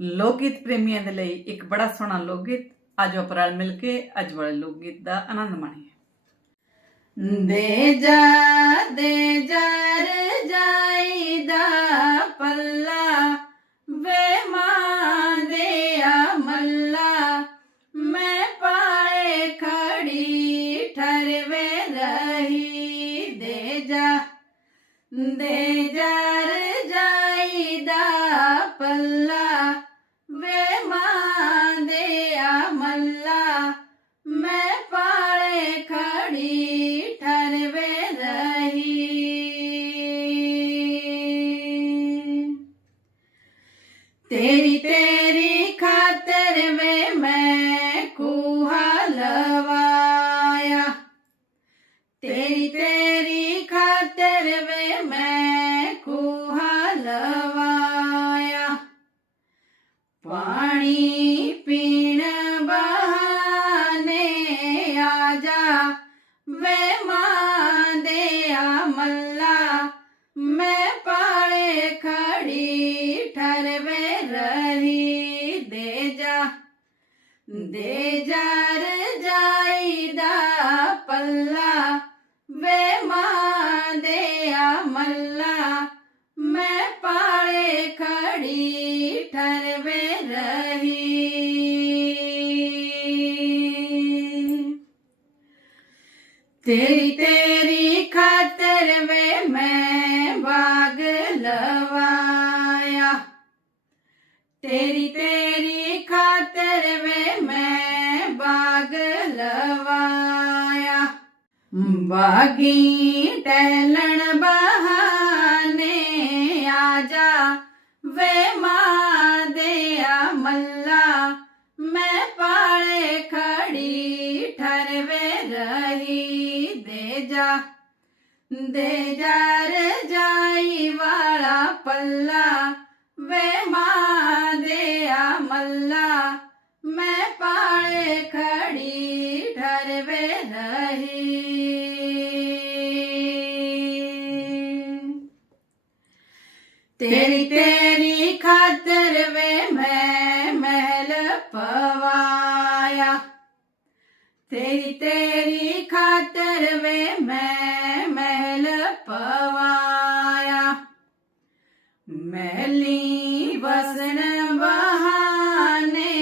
ਲੋਕ ਗੀਤ ਪ੍ਰੇਮੀਆਂ ਦੇ ਲਈ ਇੱਕ ਬੜਾ ਸੋਹਣਾ ਲੋਕ ਗੀਤ ਅੱਜ ਆਪਾਂ ਰਲ ਮਿਲ ਕੇ ਅੱਜ ਵਾਲੇ ਲੋਕ ਗੀਤ ਦਾ ਆਨੰਦ ਮਾਣੀਏ ਦੇ ਜਾ ਦੇ ਜਰ ਜਾਈਦਾ ਪੱਲਾ ਵੇ ਮਾਂ ਦੇ ਮੱਲਾ ਮੈਂ ਪਾਏ ਖੜੀ ਠਰਵੇ ਰਹੀ ਦੇ ਜਾ ਦੇ ਜਰ ਜਾਈਦਾ ਪੱਲਾ तेरी तेरी खातिर वे मैं कुहा लवाया। पानी पीण बहाने आजा, वे माँ दे मल्ला। मैं पाले खड़ी ठर वे रही दे जा दे जाई जाईदा पल्ला। खड़ी ठरवे रही। तेरी तेरी खातर वे मैं बाग लवाया तेरी तेरी बागी टहलन बहाने आजा, वे माँ दया मल्ला मैं पाले खड़ी, ठरवे रही, दे जा। दे जा रे जाई वाला पल्ला। ਤੇਰੀ ਤੇਰੀ ਖਾਤਰ ਵੇ ਮੈਂ ਮਹਿਲ ਪਵਾਇਆ। ਤੇਰੀ ਤੇਰੀ ਖਾਤਰ ਵੇ ਮੈਂ ਮਹਿਲ ਪਵਾਇਆ। ਮਹਿਲੀ ਵਸਨ ਬਹਾਨੇ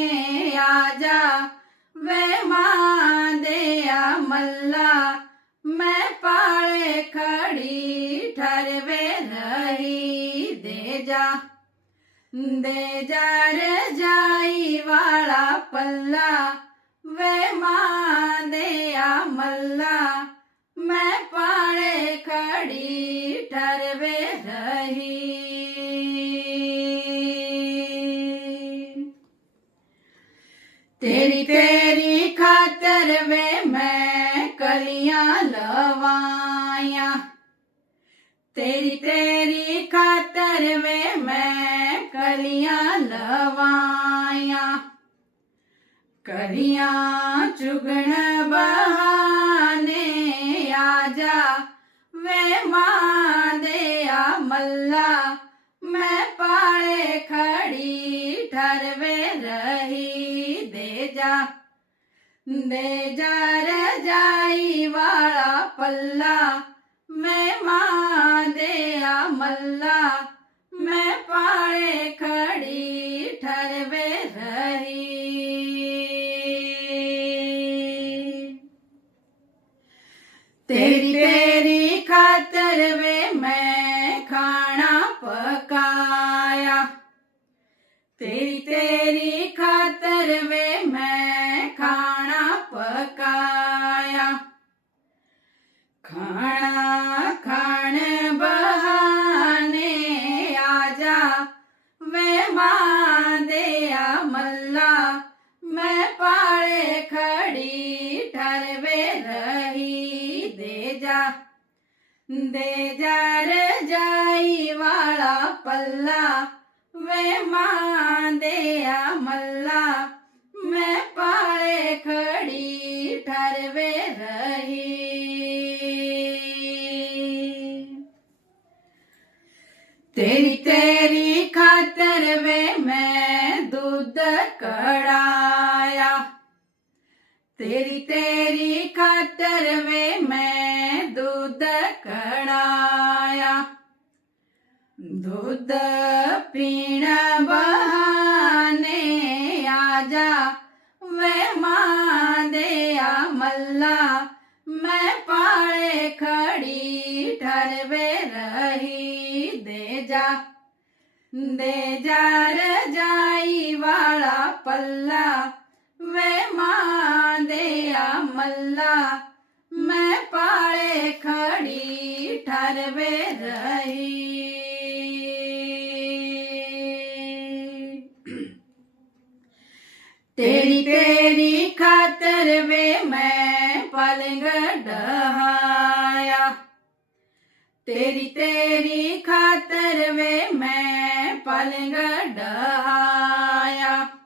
ਆ ਜਾ, ਵੇ ਮਾਂ ਦੇ ਮੱਲਾ दे जर जाई वाला पल्ला, वे माँ दे आ मल्ला। मैं पाड़े खड़ी ठरवे रही। तेरी तेरी खातर वे मैं कलियाँ लवाया तेरी तेरी लवाया। करिया चुगण बहाने आजा। वे माँ दया मल्ला। मैं पाले खड़ी ठरवे रही दे जा दे जा रजाई वाला पल्ला। मैं माँ दया मल्ला। खातर वे मैं खाना पकाया। तेरी तेरी खातर वे मैं खाना पकाया। खाना खान बहाने आजा, वे माँ दया मल्ला, मैं पाले खड़ी ठरवे जर जाई वाला पल्ला, वे माँ दया मल्ला। मैं पाले खड़ी ठरवे रही। तेरी तेरी खातर वे मैं दूध कड़ाया तेरी तेरी खातर वे मैं दूध कड़ाया दूध पीना बहाने आजा, वे माँ दे मल्ला, मैं पाले खड़ी ठरवे रही दे जा दे जा रजाई वाला पल्ला ਵੇ ਮਾਂ ਦੇ ਆ ਮੱਲਾ, ਮੈਂ ਪਾਲੇ ਖੜੀ ਠਰਵੇ ਰਹੀ। ਤੇਰੀ ਤੇਰੀ ਖਾਤਰ ਵੇ ਮੈਂ ਪਲੰਗ ਡਹਾਇਆ। ਤੇਰੀ ਤੇਰੀ ਖਾਤਰ ਵੇ ਮੈਂ ਪਲੰਗ ਡਹਾਇਆ।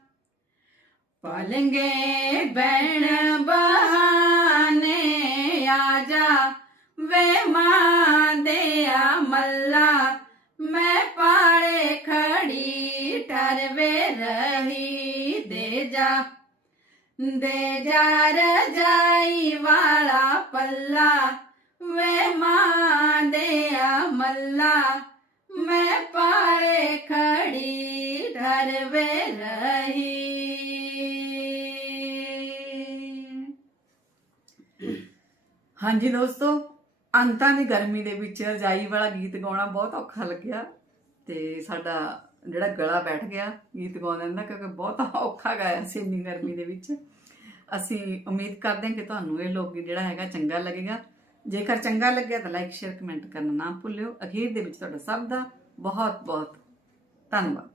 पालेंगे बहन बहाने आजा। वे माँ दे मल्ला, मैं पाड़े खड़ी ठरवे रही, दे जा। दे जा रजाई वाला पल्ला, वे माँ दे मल्ला, मैं पाड़े खड़ी ठरवे रही। ਹਾਂਜੀ ਦੋਸਤੋ, ਅੰਤਾਂ ਦੀ ਗਰਮੀ ਦੇ ਵਿੱਚ ਰਜਾਈ ਵਾਲਾ ਗੀਤ ਗਾਉਣਾ ਬਹੁਤ ਔਖਾ ਲੱਗਿਆ ਤੇ ਸਾਡਾ ਜਿਹੜਾ ਗਲਾ ਬੈਠ ਗਿਆ ਗੀਤ ਗਾਉਂਦੇ ਦਾ, ਕਿਉਂਕਿ ਬਹੁਤ ਔਖਾ ਗਾਇਆ ਸੀ ਇੰਨੀ ਗਰਮੀ ਦੇ ਵਿੱਚ। ਅਸੀਂ ਉਮੀਦ ਕਰਦੇ ਹਾਂ ਕਿ ਤੁਹਾਨੂੰ ਇਹ ਲੋਕ ਜਿਹੜਾ ਹੈਗਾ ਚੰਗਾ ਲੱਗੇਗਾ। ਜੇਕਰ ਚੰਗਾ ਲੱਗਿਆ ਤਾਂ ਲਾਈਕ ਸ਼ੇਅਰ ਕਮੈਂਟ ਕਰਨਾ ਨਾ ਭੁੱਲਿਓ। ਅਖੀਰ ਦੇ ਵਿੱਚ ਤੁਹਾਡਾ ਸਭ ਦਾ ਬਹੁਤ ਬਹੁਤ ਧੰਨਵਾਦ।